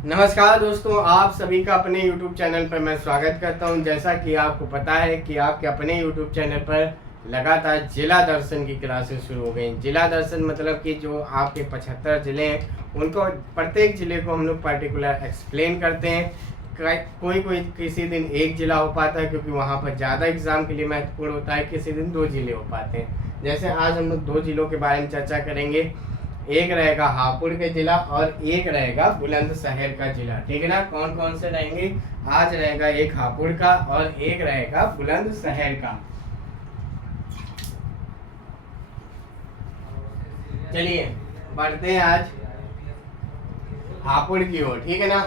नमस्कार दोस्तों, आप सभी का अपने YouTube चैनल पर मैं स्वागत करता हूं। जैसा कि आपको पता है कि आपके अपने YouTube चैनल पर लगातार जिला दर्शन की क्लासेस शुरू हो गई। जिला दर्शन मतलब कि जो आपके 75 ज़िले हैं उनको प्रत्येक ज़िले को हम लोग पर्टिकुलर एक्सप्लेन करते हैं। कोई कोई किसी दिन एक ज़िला हो पाता है क्योंकि वहाँ पर ज़्यादा एग्जाम के लिए महत्वपूर्ण होता है, किसी दिन 2 ज़िले हो पाते हैं। जैसे आज हम लोग 2 ज़िलों के बारे में चर्चा करेंगे। एक रहेगा हापुड़ के जिला और एक रहेगा बुलंदशहर का जिला। ठीक है ना। कौन कौन से रहेंगे? आज रहेगा एक हापुड़ का और एक रहेगा बुलंदशहर का। चलिए बढ़ते हैं आज हापुड़ की ओर। ठीक है ना।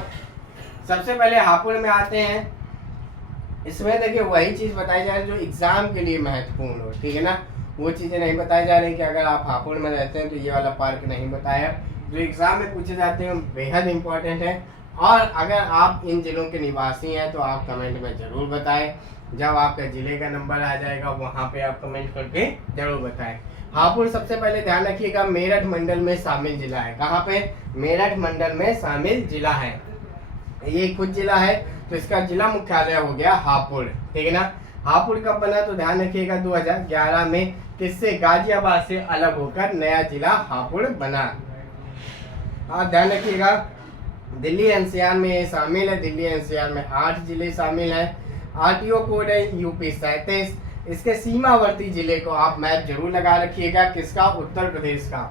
सबसे पहले हापुड़ में आते हैं। इसमें देखिए वही चीज बताई जा रही है जो एग्जाम के लिए महत्वपूर्ण हो। ठीक है ना। वो चीज़ें नहीं बताई जा रही कि अगर आप हापुड़ में रहते हैं तो ये वाला पार्क नहीं बताया। जो एग्ज़ाम में पूछे जाते हैं बेहद इंपॉर्टेंट है। और अगर आप इन ज़िलों के निवासी हैं तो आप कमेंट में ज़रूर बताएं। जब आपका ज़िले का नंबर आ जाएगा वहाँ पे आप कमेंट करके ज़रूर बताएं। हापुड़ सबसे पहले ध्यान रखिएगा मेरठ मंडल में शामिल जिला है। कहाँ पे? मेरठ मंडल में शामिल जिला है। ये खुद जिला है तो इसका जिला मुख्यालय हो गया हापुड़। ठीक है ना। हापुड़ कब बना तो ध्यान रखिएगा 2011 में। किससे? गाजियाबाद से अलग होकर नया जिला हापुड़ बना। आप ध्यान रखिएगा दिल्ली एनसीआर में ये शामिल है। दिल्ली एनसीआर में 8 जिले शामिल हैं। आरटीओ कोड है यूपी 37। इसके सीमावर्ती जिले को आप मैप जरूर लगा रखिएगा। किसका? उत्तर प्रदेश का।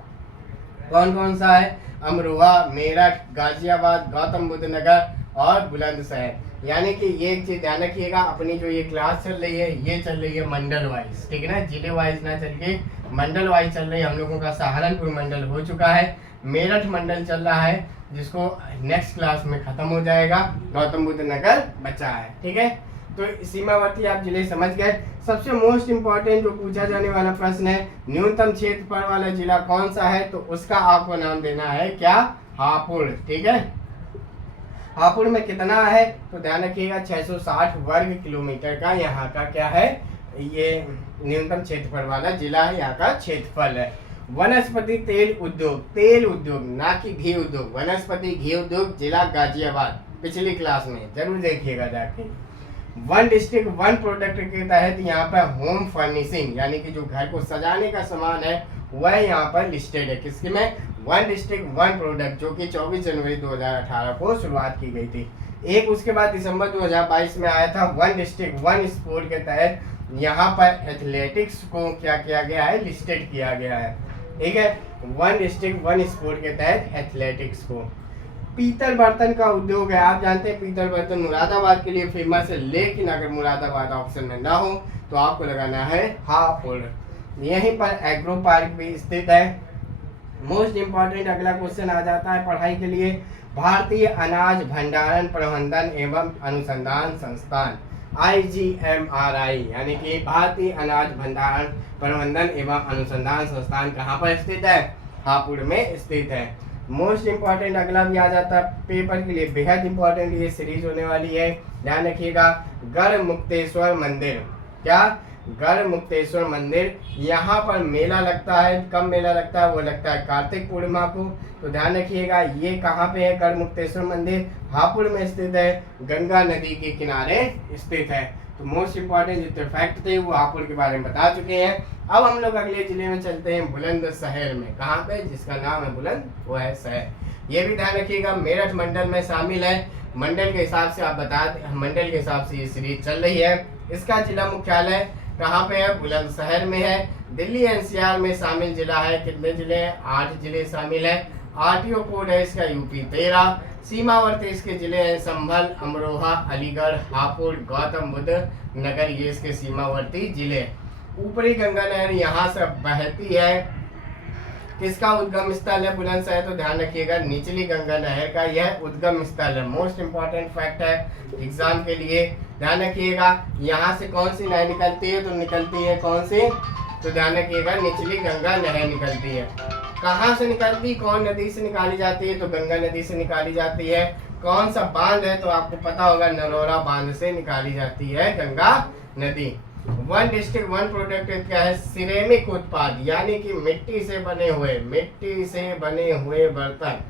कौन कौन सा है? अमरोहा, मेरठ, गाजियाबाद, गौतम बुद्ध नगर और बुलंदशहर। यानी कि ये एक चीज ध्यान रखिएगा, अपनी जो ये क्लास चल रही है ये चल रही है मंडल वाइज। ठीक है ना। जिले वाइज ना चल के मंडल वाइज चल रही है। हम लोगों का सहारनपुर मंडल हो चुका है, मेरठ मंडल चल रहा है जिसको नेक्स्ट क्लास में खत्म हो जाएगा, गौतम बुद्ध नगर बचा है। ठीक है। तो सीमावर्ती आप जिले समझ गए। सबसे मोस्ट इंपॉर्टेंट जो पूछा जाने वाला प्रश्न है, न्यूनतम क्षेत्रफल वाला जिला कौन सा है? तो उसका आपको नाम देना है क्या? हापुड़। ठीक है। हापुड़ में कितना है तो ध्यान रखिएगा 660 वर्ग किलोमीटर का यहाँ का क्या है, ये न्यूनतम क्षेत्रफल वाला जिला है, यहाँ का क्षेत्रफल है। वनस्पति तेल उद्योग ना कि घी उद्योग, वनस्पति घी उद्योग जिला गाजियाबाद। पिछली क्लास में जरूर देखिएगा जाके। वन डिस्ट्रिक्ट वन प्रोडक्ट के तहत यहाँ पर होम फर्निशिंग यानी कि जो घर को सजाने का सामान है वह यहाँ पर लिस्टेड है। किसके में? वन डिस्ट्रिक्ट वन प्रोडक्ट, जो कि 24 जनवरी 2018 को शुरुआत की गई थी। एक उसके बाद दिसंबर 2022 में आया था वन डिस्ट्रिक्ट वन स्पोर्ट के तहत यहाँ पर एथलेटिक्स को क्या किया गया है? लिस्टेड किया गया है। ठीक है। वन डिस्ट्रिक्ट वन स्पोर्ट के तहत एथलेटिक्स को। पीतल बर्तन का उद्योग है। आप जानते हैं पीतल बर्तन मुरादाबाद के लिए फेमस है, लेकिन अगर मुरादाबाद ऑप्शन में ना हो तो आपको लगाना है हापुड़। यहीं पर एग्रो पार्क भी स्थित है। मोस्ट इंपॉर्टेंट अगला क्वेश्चन आ जाता है पढ़ाई के लिए, भारतीय अनाज भंडारण प्रबंधन एवं अनुसंधान संस्थान IGMRI यानी कि भारतीय अनाज भंडारण प्रबंधन एवं अनुसंधान संस्थान कहाँ पर स्थित है? हापुड़ में स्थित है। मोस्ट इंपॉर्टेंट अगला भी आ जाता है पेपर के लिए, बेहद इंपॉर्टेंट ये सीरीज होने वाली है। ध्यान रखिएगा गढ़ मुक्तेश्वर मंदिर। क्या? गढ़ मुक्तेश्वर मंदिर। यहाँ पर मेला लगता है। कब मेला लगता है? वो लगता है कार्तिक पूर्णिमा को। तो ध्यान रखिएगा ये कहाँ पे है? गढ़ मुक्तेश्वर मंदिर हापुड़ में स्थित है, गंगा नदी के किनारे स्थित है। तो मोस्ट इंपॉर्टेंट जितने फैक्ट थे वो हापुड़ के बारे में बता चुके हैं। अब हम लोग अगले जिले में चलते हैं बुलंदशहर में। कहाँ पे? जिसका नाम है बुलंद वो है शहर। ये भी ध्यान रखिएगा मेरठ मंडल में शामिल है। मंडल के हिसाब से आप मंडल के हिसाब से ये सीरीज चल रही है। इसका जिला मुख्यालय कहाँ पे है? बुलंदशहर में है। दिल्ली एनसीआर में शामिल जिला है। कितने जिले हैं? 8 जिले शामिल है। आरटीओ कोड है इसका यूपी 13। सीमावर्ती इसके जिले हैं संभल, अमरोहा, अलीगढ़, हापुड़, गौतम बुद्ध नगर, ये इसके सीमावर्ती जिले। ऊपरी गंगा नहर यहाँ से बहती है। किसका उद्गम स्थल है बुलंदशहर? तो ध्यान रखिएगा निचली गंगा नहर का यह उद्गम स्थल है। मोस्ट इंपॉर्टेंट फैक्ट है एग्जाम के लिए। ध्यान रखिएगा यहाँ से कौन सी नहर निकलती है? तो निकलती है कौन सी? तो ध्यान रखिएगा निचली गंगा नहर निकलती है। कहाँ से निकलती? कौन नदी से निकाली जाती है? तो गंगा नदी से निकाली जाती है। कौन सा बांध है? तो आपको पता होगा नरोरा बांध से निकाली जाती है गंगा नदी। वन डिस्ट्रिक्ट वन प्रोडक्ट क्या है? सिरेमिक उत्पाद यानी कि मिट्टी से बने हुए बर्तन।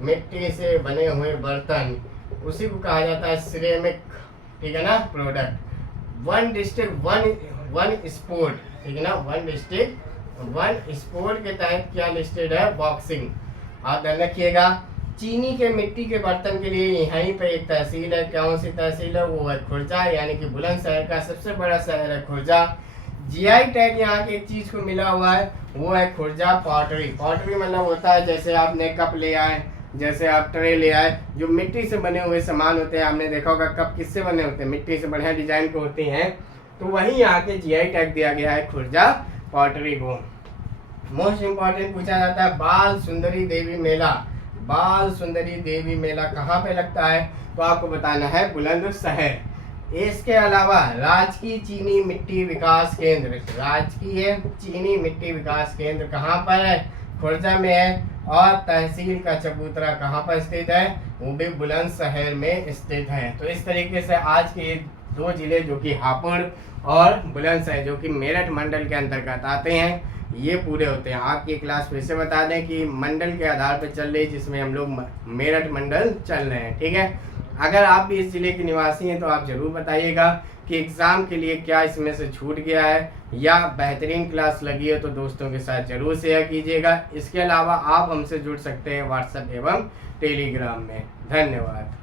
मिट्टी से बने हुए बर्तन, उसी को कहा जाता है सिरेमिक, ठीक है ना, product. One district one sport, ठीक है ना, वन डिस्ट्रिक्ट वन स्पोर्ट के तहत क्या लिस्टेड है, बॉक्सिंग। आप ध्यान रखिएगा, चीनी के मिट्टी के बर्तन के लिए यहीं पे एक तहसील है, कौन सी तहसील है, वो है खुर्जा, यानी कि बुलंदशहर का सबसे बड़ा शहर है खुर्जा। जीआई टैग यहाँ की एक चीज को मिला हुआ है, वो है खुर्जा पॉटरी। पॉटरी मतलब होता है जैसे आपने कप ले आए, जैसे आप ट्रे ले आए, जो मिट्टी से बने हुए सामान होते हैं। आपने देखा होगा कप किससे बने होते हैं, मिट्टी से बढ़िया डिजाइन के होते हैं। तो वही यहाँ के जीआई टैग दिया गया है खुर्जा पॉटरी को। मोस्ट इम्पॉर्टेंट पूछा जाता है बाल सुंदरी देवी मेला। बाल सुंदरी देवी मेला कहाँ पे लगता है, तो आपको बताना है बुलंदशहर। इसके अलावा राजकीय चीनी मिट्टी विकास केंद्र, राजकीय चीनी मिट्टी विकास केंद्र कहाँ पर है, खुर्जा में है। और तहसील का चबूतरा कहाँ पर स्थित है, वो भी बुलंदशहर में स्थित है। तो इस तरीके से आज के दो जिले जो कि हापुड़ और बुलंदशहर जो कि मेरठ मंडल के अंतर्गत आते हैं, ये पूरे होते हैं। आपकी क्लास फिर से बता दें कि मंडल के आधार पर चल रही है, जिसमें हम लोग मेरठ मंडल चल रहे हैं, ठीक है। अगर आप भी इस जिले के निवासी हैं तो आप जरूर बताइएगा कि एग्ज़ाम के लिए क्या इसमें से छूट गया है या बेहतरीन क्लास लगी है, तो दोस्तों के साथ जरूर शेयर कीजिएगा। इसके अलावा आप हमसे जुड़ सकते हैं व्हाट्सएप एवं टेलीग्राम में। धन्यवाद।